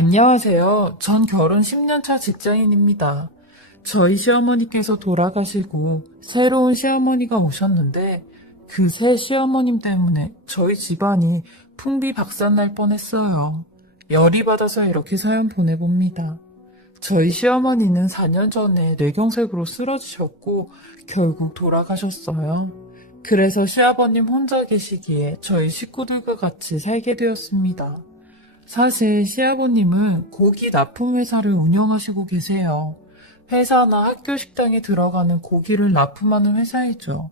안녕하세요. 전 결혼 10년차 직장인입니다. 저희 시어머니께서 돌아가시고 새로운 시어머니가 오셨는데 그 새 시어머님 때문에 저희 집안이 풍비박산날 뻔했어요. 열이 받아서 이렇게 사연 보내봅니다. 저희 시어머니는 4년 전에 뇌경색으로 쓰러지셨고 결국 돌아가셨어요. 그래서 시아버님 혼자 계시기에 저희 식구들과 같이 살게 되었습니다. 사실 시아버님은 고기 납품 회사를 운영하시고 계세요. 회사나 학교 식당에 들어가는 고기를 납품하는 회사이죠.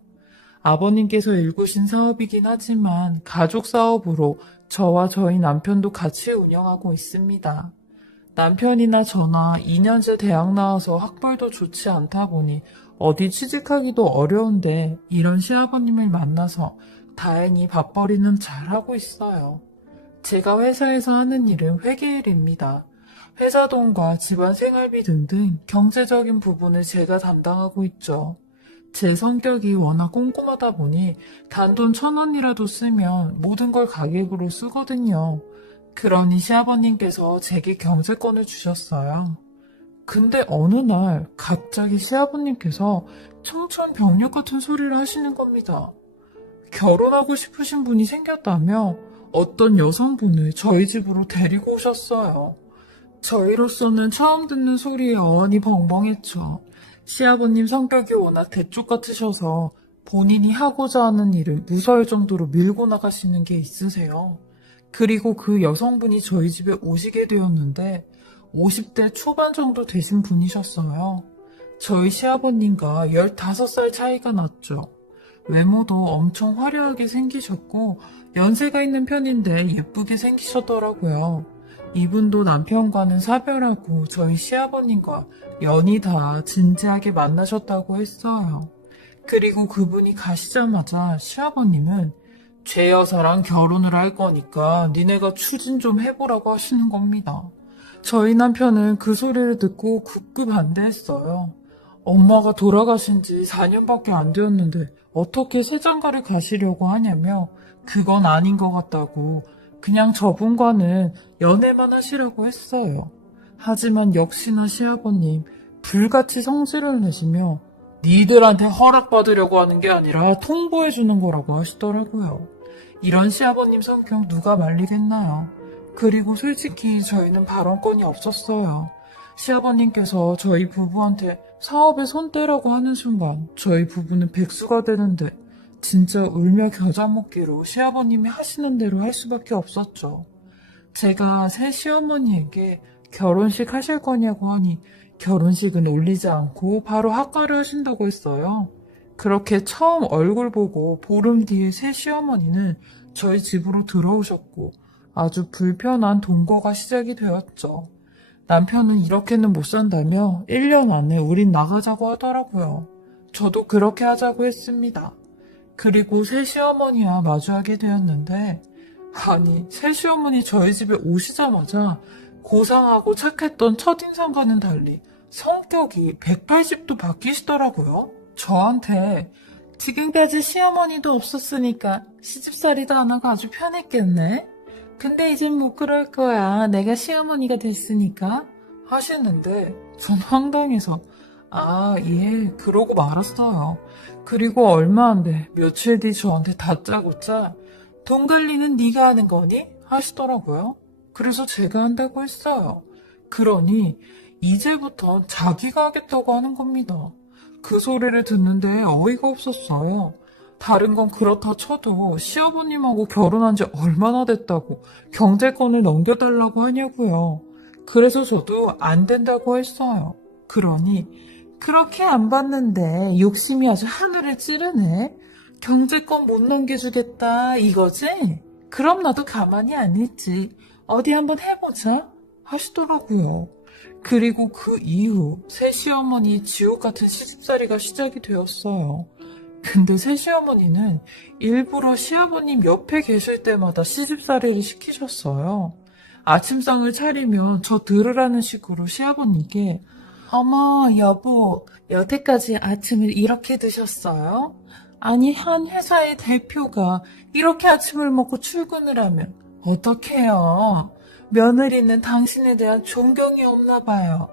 아버님께서 일구신 사업이긴 하지만 가족 사업으로 저와 저희 남편도 같이 운영하고 있습니다. 남편이나 저나 2년제 대학 나와서 학벌도 좋지 않다 보니 어디 취직하기도 어려운데 이런 시아버님을 만나서 다행히 밥벌이는 잘하고 있어요. 제가 회사에서 하는 일은 회계일입니다. 회사 돈과 집안 생활비 등등 경제적인 부분을 제가 담당하고 있죠. 제 성격이 워낙 꼼꼼하다 보니 단돈 1,000원이라도 쓰면 모든 걸 가계부로 쓰거든요. 그러니 시아버님께서 제게 경제권을 주셨어요. 근데 어느 날 갑자기 시아버님께서 청천벽력 같은 소리를 하시는 겁니다. 결혼하고 싶으신 분이 생겼다며 어떤 여성분을 저희 집으로 데리고 오셨어요. 저희로서는 처음 듣는 소리에 어안이 벙벙했죠. 시아버님 성격이 워낙 대쪽 같으셔서 본인이 하고자 하는 일을 무서울 정도로 밀고 나가시는 게 있으세요. 그리고 그 여성분이 저희 집에 오시게 되었는데 50대 초반 정도 되신 분이셨어요. 저희 시아버님과 15살 차이가 났죠. 외모도 엄청 화려하게 생기셨고 연세가 있는 편인데 예쁘게 생기셨더라고요. 이분도 남편과는 사별하고 저희 시아버님과 연이 다 진지하게 만나셨다고 했어요. 그리고 그분이 가시자마자 시아버님은 죄 여사랑 결혼을 할 거니까 니네가 추진 좀 해보라고 하시는 겁니다. 저희 남편은 그 소리를 듣고 극구 반대했어요. 엄마가 돌아가신 지 4년밖에 안 되었는데 어떻게 새장가를 가시려고 하냐며 그건 아닌 것 같다고 그냥 저분과는 연애만 하시라고 했어요. 하지만 역시나 시아버님 불같이 성질을 내시며 니들한테 허락받으려고 하는 게 아니라 통보해주는 거라고 하시더라고요. 이런 시아버님 성격 누가 말리겠나요? 그리고 솔직히 저희는 발언권이 없었어요. 시아버님께서 저희 부부한테 사업에 손 떼라고 하는 순간 저희 부부는 백수가 되는데 진짜 울며 겨자 먹기로 시아버님이 하시는 대로 할 수밖에 없었죠. 제가 새 시어머니에게 결혼식 하실 거냐고 하니 결혼식은 올리지 않고 바로 학가를 하신다고 했어요. 그렇게 처음 얼굴 보고 보름 뒤에 새 시어머니는 저희 집으로 들어오셨고 아주 불편한 동거가 시작이 되었죠. 남편은 이렇게는 못 산다며 1년 안에 우린 나가자고 하더라고요. 저도 그렇게 하자고 했습니다. 그리고 새 시어머니와 마주하게 되었는데 아니 새 시어머니 저희 집에 오시자마자 고상하고 착했던 첫인상과는 달리 성격이 180도 바뀌시더라고요. 저한테 지금까지 시어머니도 없었으니까 시집살이도 안 하고 아주 편했겠네. 근데 이젠 못 그럴 거야. 내가 시어머니가 됐으니까 하시는데 전 황당해서 예 그러고 말았어요. 그리고 얼마 안 돼 며칠 뒤 저한테 다짜고짜 돈 관리는 네가 하는 거니? 하시더라고요. 그래서 제가 한다고 했어요. 그러니 이제부턴 자기가 하겠다고 하는 겁니다. 그 소리를 듣는데 어이가 없었어요. 다른 건 그렇다 쳐도 시아버님하고 결혼한 지 얼마나 됐다고 경제권을 넘겨달라고 하냐고요. 그래서 저도 안 된다고 했어요. 그러니 그렇게 안 봤는데 욕심이 아주 하늘을 찌르네. 경제권 못 넘겨주겠다 이거지? 그럼 나도 가만히 안 있지. 어디 한번 해보자 하시더라고요. 그리고 그 이후 새 시어머니 지옥 같은 시집살이가 시작이 되었어요. 근데 새 시어머니는 일부러 시아버님 옆에 계실 때마다 시집살이를 시키셨어요. 아침상을 차리면 저 들으라는 식으로 시아버님께 어머 여보 여태까지 아침을 이렇게 드셨어요? 아니 한 회사의 대표가 이렇게 아침을 먹고 출근을 하면 어떡해요? 며느리는 당신에 대한 존경이 없나 봐요.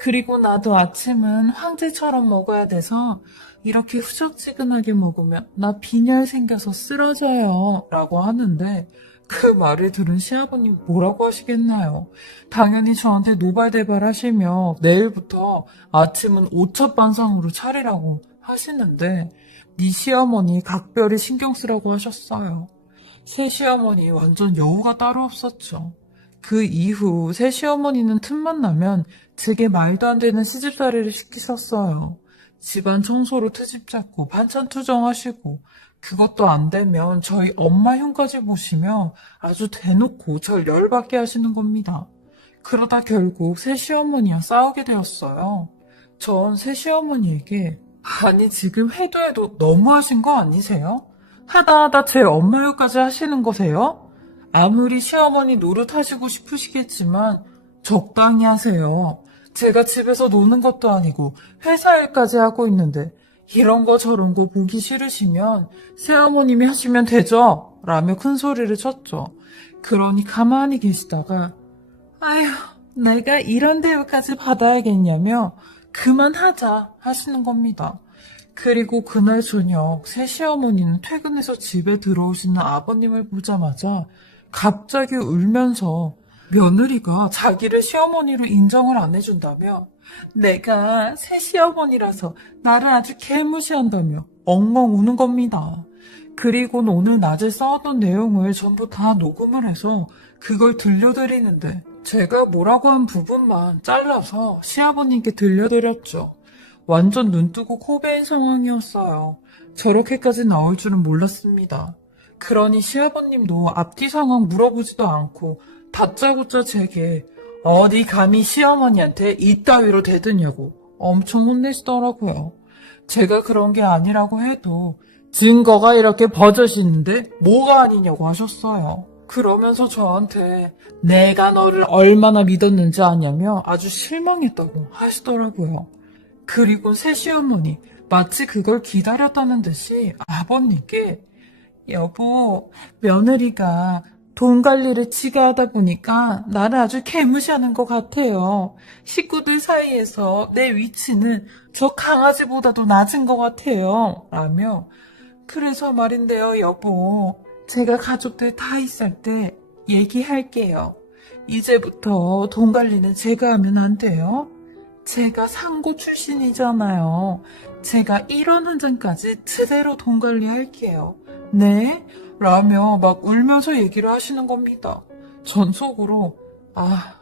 그리고 나도 아침은 황제처럼 먹어야 돼서 이렇게 후적지근하게 먹으면 나 빈혈 생겨서 쓰러져요. 라고 하는데 그 말을 들은 시아버님 뭐라고 하시겠나요? 당연히 저한테 노발대발 하시며 내일부터 아침은 오첩반상으로 차리라고 하시는데 네 시어머니 각별히 신경 쓰라고 하셨어요. 새 시어머니 완전 여우가 따로 없었죠. 그 이후 새 시어머니는 틈만 나면 제게 말도 안 되는 시집살이를 시키셨어요. 집안 청소로 트집 잡고 반찬 투정하시고 그것도 안 되면 저희 엄마 흉까지 보시며 아주 대놓고 절 열받게 하시는 겁니다. 그러다 결국 새 시어머니와 싸우게 되었어요. 전 새 시어머니에게 아니 지금 해도 너무하신 거 아니세요? 하다 제 엄마 흉까지 하시는 거세요? 아무리 시어머니 노릇하시고 싶으시겠지만 적당히 하세요. 제가 집에서 노는 것도 아니고 회사 일까지 하고 있는데 이런 거 저런 거 보기 싫으시면 새어머님이 하시면 되죠? 라며 큰 소리를 쳤죠. 그러니 가만히 계시다가 아휴 내가 이런 대우까지 받아야겠냐며 그만하자 하시는 겁니다. 그리고 그날 저녁 새 시어머니는 퇴근해서 집에 들어오시는 아버님을 보자마자 갑자기 울면서 며느리가 자기를 시어머니로 인정을 안 해준다며 내가 새 시어머니라서 나를 아주 개무시한다며 엉엉 우는 겁니다. 그리고는 오늘 낮에 싸웠던 내용을 전부 다 녹음을 해서 그걸 들려드리는데 제가 뭐라고 한 부분만 잘라서 시아버님께 들려드렸죠. 완전 눈뜨고 코베인 상황이었어요. 저렇게까지 나올 줄은 몰랐습니다. 그러니 시아버님도 앞뒤 상황 물어보지도 않고 다짜고짜 제게 어디 감히 시어머니한테 이따위로 대드냐고 엄청 혼내시더라고요. 제가 그런 게 아니라고 해도 증거가 이렇게 버젓이는데 뭐가 아니냐고 하셨어요. 그러면서 저한테 내가 너를 얼마나 믿었는지 아냐며 아주 실망했다고 하시더라고요. 그리고 새 시어머니 마치 그걸 기다렸다는 듯이 아버님께 여보, 며느리가 돈 관리를 지가 하다 보니까 나를 아주 개무시하는 것 같아요. 식구들 사이에서 내 위치는 저 강아지보다도 낮은 것 같아요. 라며 그래서 말인데요, 여보. 제가 가족들 다 있을 때 얘기할게요. 이제부터 돈 관리는 제가 하면 안 돼요. 제가 상고 출신이잖아요. 제가 1원 한 장까지 제대로 돈 관리할게요. 네? 라며 막 울면서 얘기를 하시는 겁니다. 전 속으로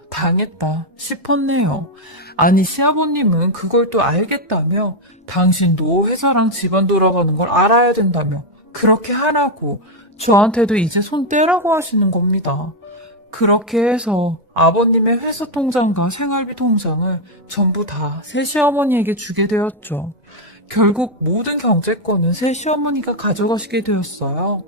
당했다 싶었네요. 아니 시아버님은 그걸 또 알겠다며 당신도 회사랑 집안 돌아가는 걸 알아야 된다며 그렇게 하라고 저한테도 이제 손 떼라고 하시는 겁니다. 그렇게 해서 아버님의 회사 통장과 생활비 통장을 전부 다 새 시어머니에게 주게 되었죠. 결국 모든 경제권은 새 시어머니가 가져가시게 되었어요.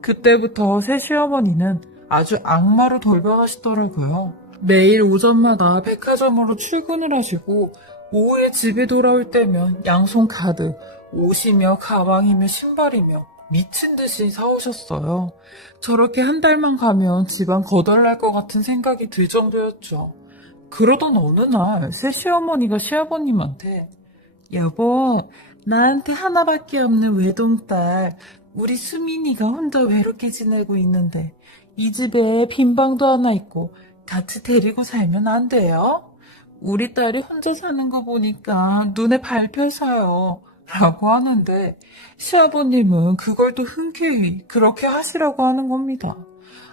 그때부터 새 시어머니는 아주 악마로 돌변하시더라고요. 매일 오전마다 백화점으로 출근을 하시고 오후에 집에 돌아올 때면 양손 가득 옷이며 가방이며 신발이며 미친 듯이 사오셨어요. 저렇게 한 달만 가면 집안 거덜날 것 같은 생각이 들 정도였죠. 그러던 어느 날 새 시어머니가 시아버님한테 여보, 나한테 하나밖에 없는 외동딸 우리 수민이가 혼자 외롭게 지내고 있는데 이 집에 빈 방도 하나 있고 같이 데리고 살면 안 돼요? 우리 딸이 혼자 사는 거 보니까 눈에 밟혀서요. 라고 하는데 시아버님은 그걸 또 흔쾌히 그렇게 하시라고 하는 겁니다.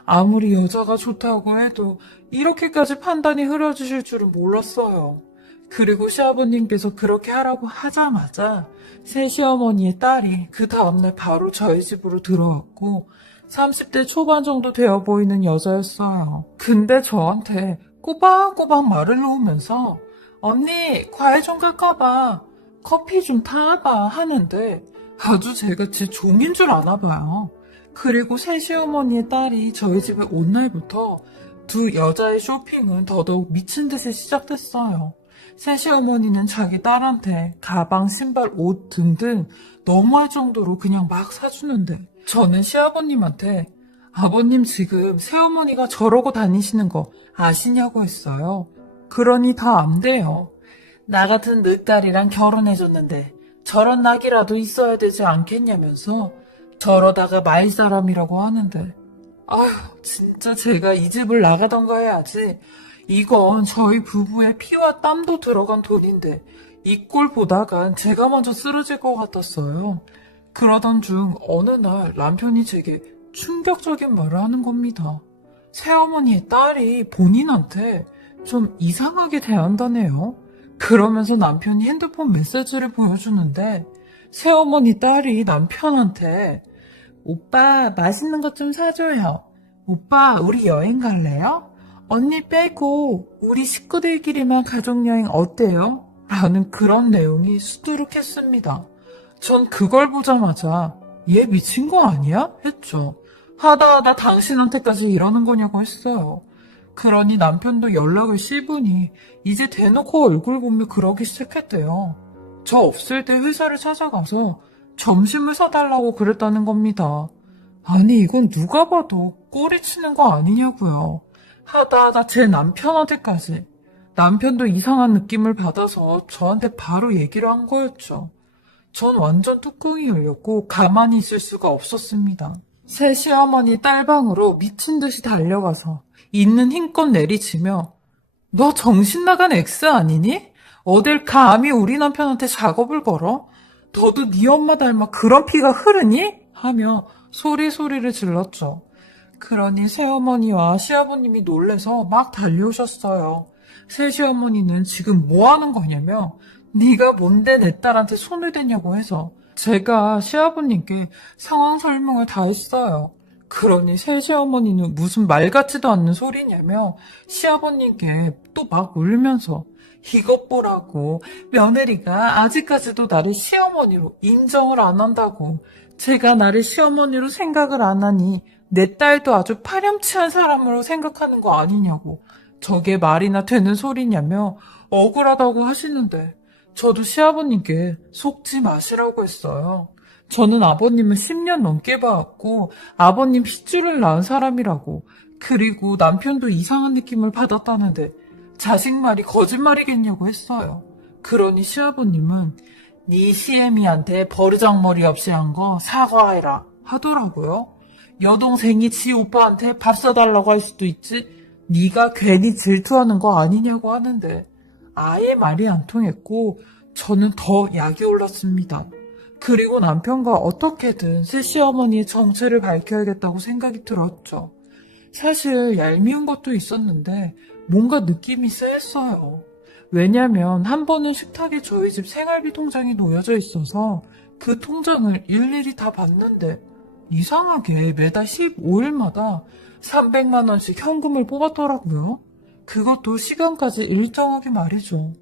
아무리 여자가 좋다고 해도 이렇게까지 판단이 흐려지실 줄은 몰랐어요. 그리고 시아버님께서 그렇게 하라고 하자마자 새 시어머니의 딸이 그 다음날 바로 저희 집으로 들어왔고 30대 초반 정도 되어 보이는 여자였어요. 근데 저한테 꼬박꼬박 말을 놓으면서 언니 과일 좀 깎아봐. 커피 좀 타봐 하는데 아주 제가 제 종인 줄 아나 봐요. 그리고 새 시어머니의 딸이 저희 집에 온 날부터 두 여자의 쇼핑은 더더욱 미친 듯이 시작됐어요. 새 시어머니는 자기 딸한테 가방, 신발, 옷 등등 너무할 정도로 그냥 막 사주는데 저는 시아버님한테 아버님 지금 새어머니가 저러고 다니시는 거 아시냐고 했어요. 그러니 다 안 돼요. 나 같은 늑딸이랑 결혼해줬는데 저런 낙이라도 있어야 되지 않겠냐면서 저러다가 말사람이라고 하는데 아휴 진짜 제가 이 집을 나가던가 해야지. 이건 저희 부부의 피와 땀도 들어간 돈인데 이 꼴 보다간 제가 먼저 쓰러질 것 같았어요. 그러던 중 어느 날 남편이 제게 충격적인 말을 하는 겁니다. 새어머니의 딸이 본인한테 좀 이상하게 대한다네요. 그러면서 남편이 핸드폰 메시지를 보여주는데 새어머니 딸이 남편한테 오빠 맛있는 것 좀 사줘요. 오빠 우리 여행 갈래요? 언니 빼고 우리 식구들끼리만 가족여행 어때요? 라는 그런 내용이 수두룩했습니다. 전 그걸 보자마자 얘 미친 거 아니야? 했죠. 하다 당신한테까지 이러는 거냐고 했어요. 그러니 남편도 연락을 씹으니 이제 대놓고 얼굴 보며 그러기 시작했대요. 저 없을 때 회사를 찾아가서 점심을 사달라고 그랬다는 겁니다. 아니 이건 누가 봐도 꼬리치는 거 아니냐고요. 하다 제 남편한테까지. 남편도 이상한 느낌을 받아서 저한테 바로 얘기를 한 거였죠. 전 완전 뚜껑이 열렸고 가만히 있을 수가 없었습니다. 새 시어머니 딸방으로 미친 듯이 달려가서 있는 힘껏 내리치며 너 정신 나간 엑스 아니니? 어딜 감히 우리 남편한테 작업을 걸어? 너도 네 엄마 닮아 그런 피가 흐르니? 하며 소리를 질렀죠. 그러니 새어머니와 시아버님이 놀래서 막 달려오셨어요. 새 시어머니는 지금 뭐 하는 거냐며 네가 뭔데 내 딸한테 손을 대냐고 해서 제가 시아버님께 상황 설명을 다 했어요. 그러니 새 시어머니는 무슨 말 같지도 않는 소리냐며 시아버님께 또 막 울면서 이것 보라고 며느리가 아직까지도 나를 시어머니로 인정을 안 한다고. 제가 나를 시어머니로 생각을 안 하니 내 딸도 아주 파렴치한 사람으로 생각하는 거 아니냐고. 저게 말이나 되는 소리냐며 억울하다고 하시는데 저도 시아버님께 속지 마시라고 했어요. 저는 아버님을 10년 넘게 봐왔고 아버님 핏줄을 낳은 사람이라고. 그리고 남편도 이상한 느낌을 받았다는데 자식 말이 거짓말이겠냐고 했어요. 그러니 시아버님은 네 시애미한테 버르장머리 없이 한 거 사과해라 하더라고요. 여동생이 지 오빠한테 밥 사달라고 할 수도 있지 네가 괜히 질투하는 거 아니냐고 하는데 아예 말이 안 통했고 저는 더 약이 올랐습니다. 그리고 남편과 어떻게든 새 시어머니의 정체를 밝혀야겠다고 생각이 들었죠. 사실 얄미운 것도 있었는데 뭔가 느낌이 쎄했어요. 왜냐면 한 번은 식탁에 저희 집 생활비 통장이 놓여져 있어서 그 통장을 일일이 다 봤는데 이상하게 매달 15일마다 300만 원씩 현금을 뽑았더라고요. 그것도 시간까지 일정하게 말이죠.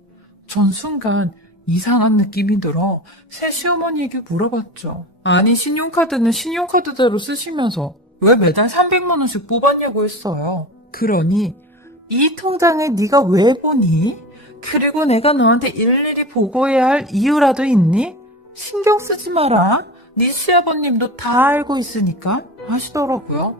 전 순간 이상한 느낌이 들어 새 시어머니에게 물어봤죠. 아니 신용카드는 신용카드대로 쓰시면서 왜 매달 300만 원씩 뽑았냐고 했어요. 그러니 이 통장을 네가 왜 보니? 그리고 내가 너한테 일일이 보고해야 할 이유라도 있니? 신경 쓰지 마라. 네 시아버님도 다 알고 있으니까 하시더라고요.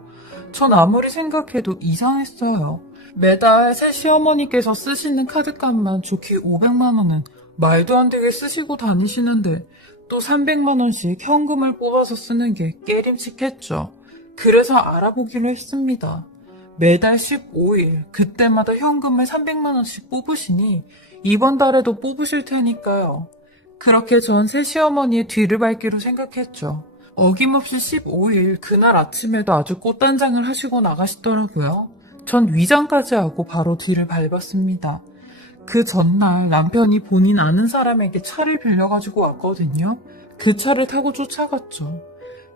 전 아무리 생각해도 이상했어요. 매달 새 시어머니께서 쓰시는 카드값만 좋게 500만 원은 말도 안 되게 쓰시고 다니시는데 또 300만 원씩 현금을 뽑아서 쓰는 게 깨림칙했죠. 그래서 알아보기로 했습니다. 매달 15일 그때마다 현금을 300만 원씩 뽑으시니 이번 달에도 뽑으실 테니까요. 그렇게 전 새 시어머니의 뒤를 밟기로 생각했죠. 어김없이 15일 그날 아침에도 아주 꽃단장을 하시고 나가시더라고요. 전 위장까지 하고 바로 뒤를 밟았습니다. 그 전날 남편이 본인 아는 사람에게 차를 빌려가지고 왔거든요. 그 차를 타고 쫓아갔죠.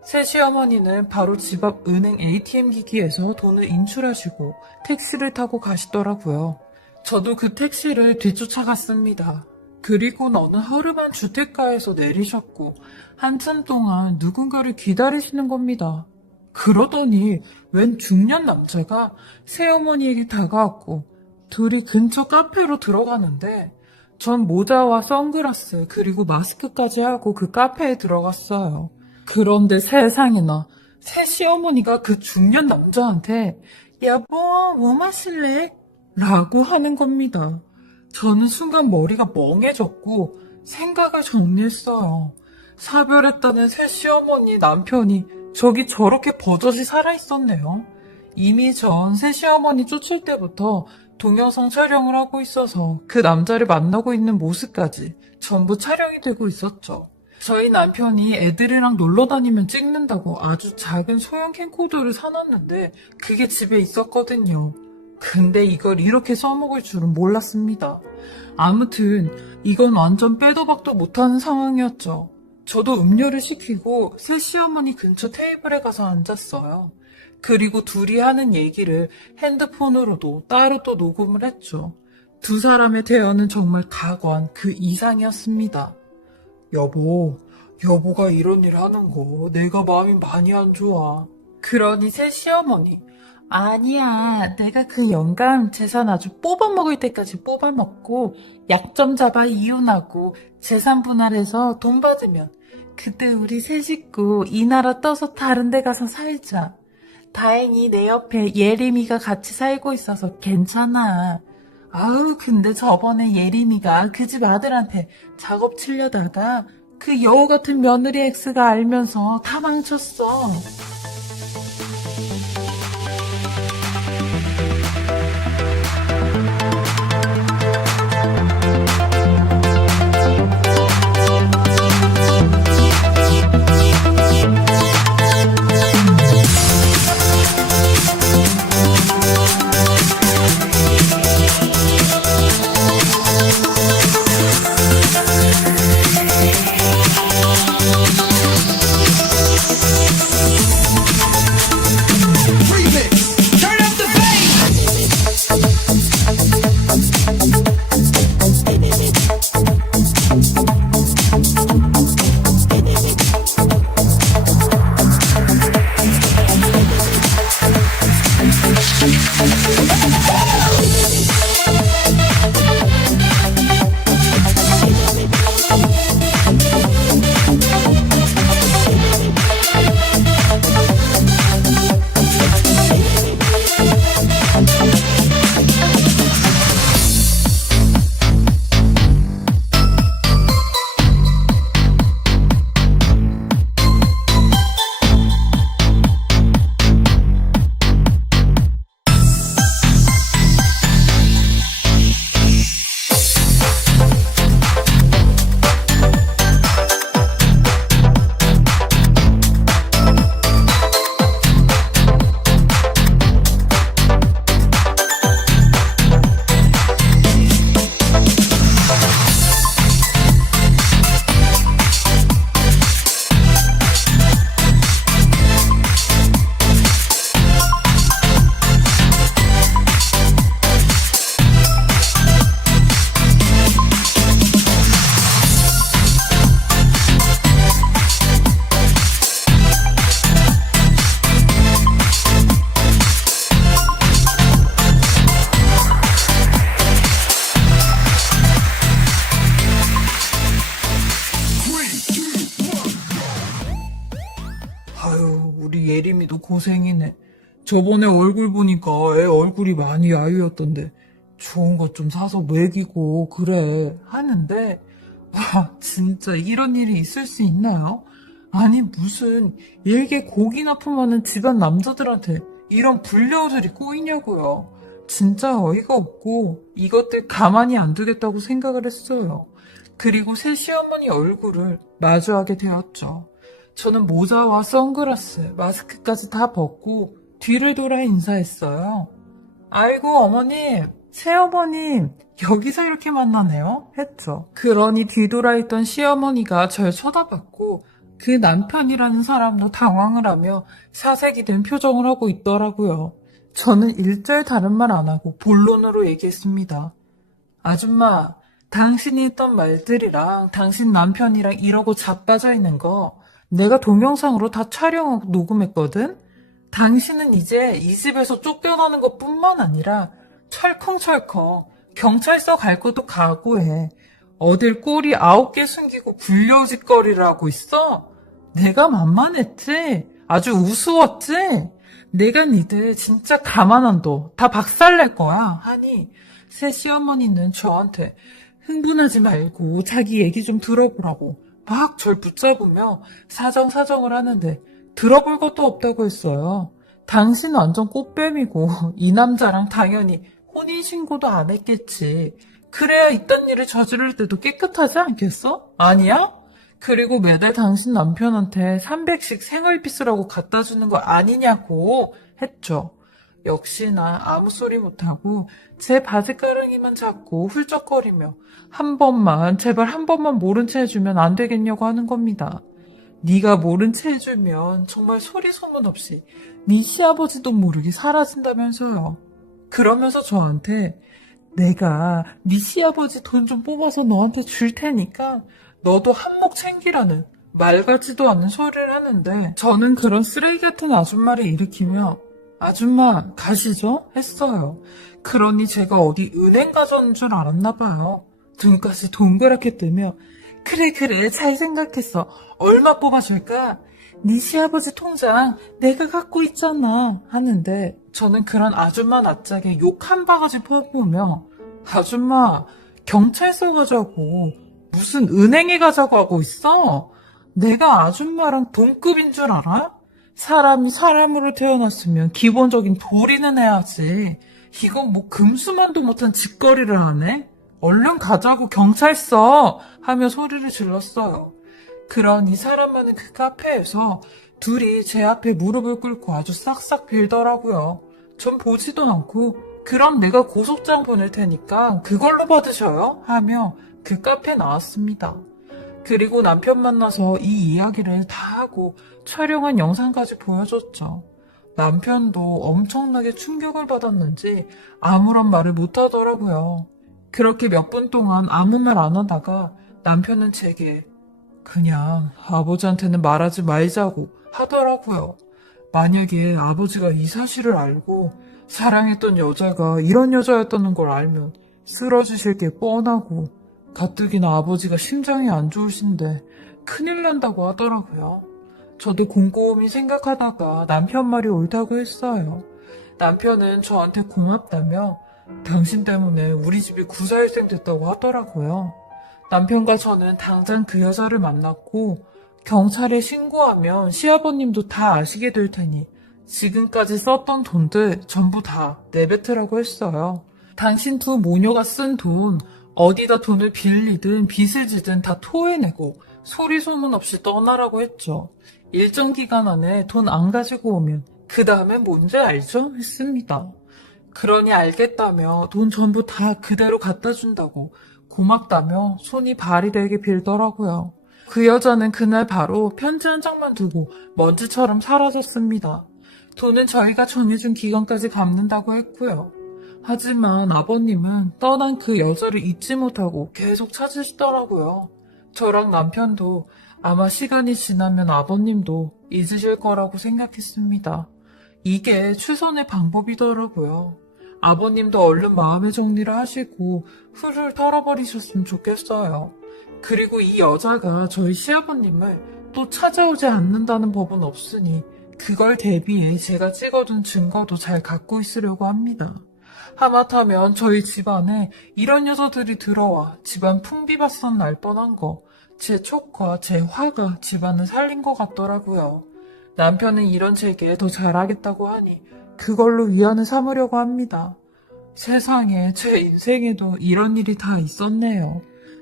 새 시어머니는 바로 집 앞 은행 ATM 기기에서 돈을 인출하시고 택시를 타고 가시더라고요. 저도 그 택시를 뒤쫓아갔습니다. 그리고 어느 허름한 주택가에서 내리셨고 한참 동안 누군가를 기다리시는 겁니다. 그러더니 웬 중년 남자가 새어머니에게 다가왔고 둘이 근처 카페로 들어가는데 전 모자와 선글라스 그리고 마스크까지 하고 그 카페에 들어갔어요. 그런데 세상에나 새 시어머니가 그 중년 남자한테 여보, 뭐 마실래? 라고 하는 겁니다. 저는 순간 머리가 멍해졌고 생각을 정리했어요. 사별했다는 새 시어머니 남편이 저기 저렇게 버젓이 살아있었네요. 이미 전 새 시어머니 쫓을 때부터 동영상 촬영을 하고 있어서 그 남자를 만나고 있는 모습까지 전부 촬영이 되고 있었죠. 저희 남편이 애들이랑 놀러 다니면 찍는다고 아주 작은 소형 캠코더를 사놨는데 그게 집에 있었거든요. 근데 이걸 이렇게 써먹을 줄은 몰랐습니다. 아무튼 이건 완전 빼도 박도 못하는 상황이었죠. 저도 음료를 시키고 새 시어머니 근처 테이블에 가서 앉았어요. 그리고 둘이 하는 얘기를 핸드폰으로도 따로 또 녹음을 했죠. 두 사람의 대화는 정말 가관 그 이상이었습니다. 여보가 이런 일 하는 거 내가 마음이 많이 안 좋아. 그러니 새 시어머니, 아니야, 내가 그 영감 재산 아주 뽑아먹을 때까지 뽑아먹고 약점 잡아 이혼하고 재산 분할해서 돈 받으면 그때 우리 세 식구 이 나라 떠서 다른 데 가서 살자. 다행히 내 옆에 예림이가 같이 살고 있어서 괜찮아. 아우, 근데 저번에 예림이가 그 집 아들한테 작업 치려다가 그 여우 같은 며느리 X가 알면서 다 망쳤어. 아유, 우리 예림이도 고생이네. 저번에 얼굴 보니까 애 얼굴이 많이 야유였던데 좋은 것 좀 사서 먹이고 그래 하는데 와, 진짜 이런 일이 있을 수 있나요? 아니, 무슨 일개 고기 납품하는 집안 남자들한테 이런 불려들이 꼬이냐고요. 진짜 어이가 없고 이것들 가만히 안 두겠다고 생각을 했어요. 그리고 새 시어머니 얼굴을 마주하게 되었죠. 저는 모자와 선글라스, 마스크까지 다 벗고 뒤를 돌아 인사했어요. 아이고, 어머님, 새어머님, 여기서 이렇게 만나네요? 했죠. 그러니 뒤돌아 있던 시어머니가 절 쳐다봤고 그 남편이라는 사람도 당황을 하며 사색이 된 표정을 하고 있더라고요. 저는 일절 다른 말 안 하고 본론으로 얘기했습니다. 아줌마, 당신이 했던 말들이랑 당신 남편이랑 이러고 자빠져 있는 거 내가 동영상으로 다 촬영하고 녹음했거든? 당신은 이제 이 집에서 쫓겨나는 것뿐만 아니라 철컹철컹 경찰서 갈 것도 각오해. 어딜 꼬리 9개 숨기고 불려짓거리를 하고 있어? 내가 만만했지? 아주 우스웠지? 내가 니들 진짜 가만 안 둬. 다 박살낼 거야. 하니 새 시어머니는 저한테 흥분하지 말고 자기 얘기 좀 들어보라고 막 절 붙잡으며 사정사정을 하는데 들어볼 것도 없다고 했어요. 당신 완전 꽃뱀이고 이 남자랑 당연히 혼인신고도 안 했겠지. 그래야 이딴 일을 저지를 때도 깨끗하지 않겠어? 아니야? 그리고 매달 당신 남편한테 300씩 생활비 쓰라고 갖다 주는 거 아니냐고 했죠. 역시나 아무 소리 못하고 제 바지가랑이만 잡고 훌쩍거리며 한 번만 제발 한 번만 모른 체 해주면 안 되겠냐고 하는 겁니다. 네가 모른 체 해주면 정말 소리 소문 없이 네 시아버지도 모르게 사라진다면서요. 그러면서 저한테 내가 네 시아버지 돈 좀 뽑아서 너한테 줄 테니까 너도 한몫 챙기라는 말 같지도 않은 소리를 하는데 저는 그런 쓰레기 같은 아줌마를 일으키며 아줌마 가시죠? 했어요. 그러니 제가 어디 은행 가져온 줄 알았나 봐요. 눈까지 동그랗게 뜨며 그래 잘 생각했어. 얼마 뽑아줄까? 네 시아버지 통장 내가 갖고 있잖아 하는데 저는 그런 아줌마 낯짝에 욕 한 바가지 퍼부으며 아줌마 경찰서 가자고 무슨 은행에 가자고 하고 있어? 내가 아줌마랑 동급인 줄 알아? 사람이 사람으로 태어났으면 기본적인 도리는 해야지. 이건 뭐 금수만도 못한 짓거리를 하네? 얼른 가자고 경찰서 하며 소리를 질렀어요. 그러니 사람 많은 그 카페에서 둘이 제 앞에 무릎을 꿇고 아주 싹싹 빌더라고요. 전 보지도 않고 그럼 내가 고소장 보낼 테니까 그걸로 받으셔요 하며 그 카페 나왔습니다. 그리고 남편 만나서 이 이야기를 다 하고 촬영한 영상까지 보여줬죠. 남편도 엄청나게 충격을 받았는지 아무런 말을 못하더라고요. 그렇게 몇 분 동안 아무 말 안 하다가 남편은 제게 그냥 아버지한테는 말하지 말자고 하더라고요. 만약에 아버지가 이 사실을 알고 사랑했던 여자가 이런 여자였다는 걸 알면 쓰러지실 게 뻔하고 가뜩이나 아버지가 심장이 안 좋으신데 큰일 난다고 하더라고요. 저도 곰곰이 생각하다가 남편 말이 옳다고 했어요. 남편은 저한테 고맙다며 당신 때문에 우리 집이 구사일생 됐다고 하더라고요. 남편과 저는 당장 그 여자를 만났고 경찰에 신고하면 시아버님도 다 아시게 될 테니 지금까지 썼던 돈들 전부 다 내뱉으라고 했어요. 당신 두 모녀가 쓴 돈 어디다 돈을 빌리든 빚을 지든 다 토해내고 소리 소문 없이 떠나라고 했죠. 일정 기간 안에 돈 안 가지고 오면 그 다음에 뭔지 알죠? 했습니다. 그러니 알겠다며 돈 전부 다 그대로 갖다 준다고 고맙다며 손이 발이 되게 빌더라고요. 그 여자는 그날 바로 편지 한 장만 두고 먼지처럼 사라졌습니다. 돈은 저희가 정해준 기간까지 갚는다고 했고요. 하지만 아버님은 떠난 그 여자를 잊지 못하고 계속 찾으시더라고요. 저랑 남편도 아마 시간이 지나면 아버님도 잊으실 거라고 생각했습니다. 이게 최선의 방법이더라고요. 아버님도 얼른 마음의 정리를 하시고 훌훌 털어버리셨으면 좋겠어요. 그리고 이 여자가 저희 시아버님을 또 찾아오지 않는다는 법은 없으니 그걸 대비해 제가 찍어둔 증거도 잘 갖고 있으려고 합니다. 하마터면 저희 집안에 이런 여자들이 들어와 집안 풍비박산 날 뻔한 거, 제 촉과 제 화가 집안을 살린 것 같더라고요. 남편은 이런 제게 더 잘하겠다고 하니 그걸로 위안을 삼으려고 합니다. 세상에 제 인생에도 이런 일이 다 있었네요.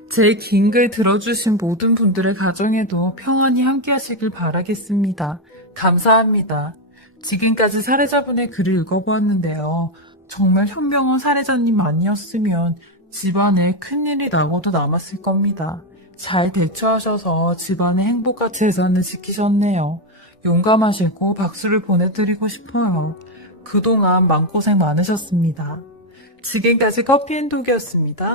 제 긴 글 들어주신 모든 분들의 가정에도 평안히 함께 하시길 바라겠습니다. 감사합니다. 지금까지 살해자분의 글을 읽어보았는데요. 정말 현명한 살해자님 아니었으면 집안에 큰일이 나고도 남았을 겁니다. 잘 대처하셔서 집안의 행복과 재산을 지키셨네요. 용감하시고 박수를 보내드리고 싶어요. 그동안 마음고생 많으셨습니다. 지금까지 커피앤독이었습니다.